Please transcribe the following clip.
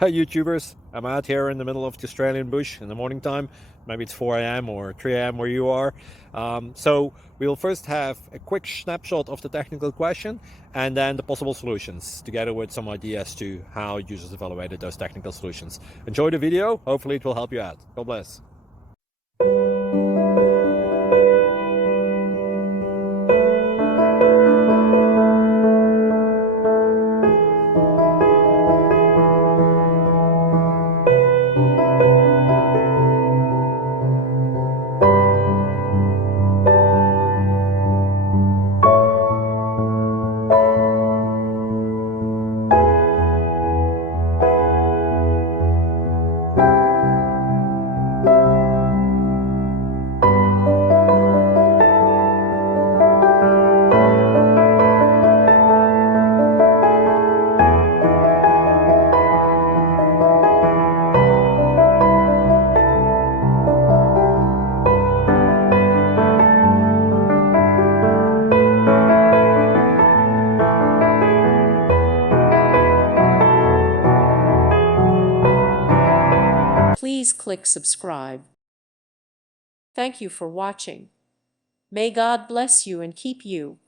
Hi YouTubers, I'm out here in the middle of the Australian bush in the morning time. Maybe it's 4 a.m. or 3 a.m. where you are. So we'll first have a quick snapshot of the technical question and then the possible solutions, together with some ideas to how users evaluated those technical solutions. Enjoy the video, hopefully it will help you out. God bless. Please click subscribe. Thank you for watching. May God bless you and keep you.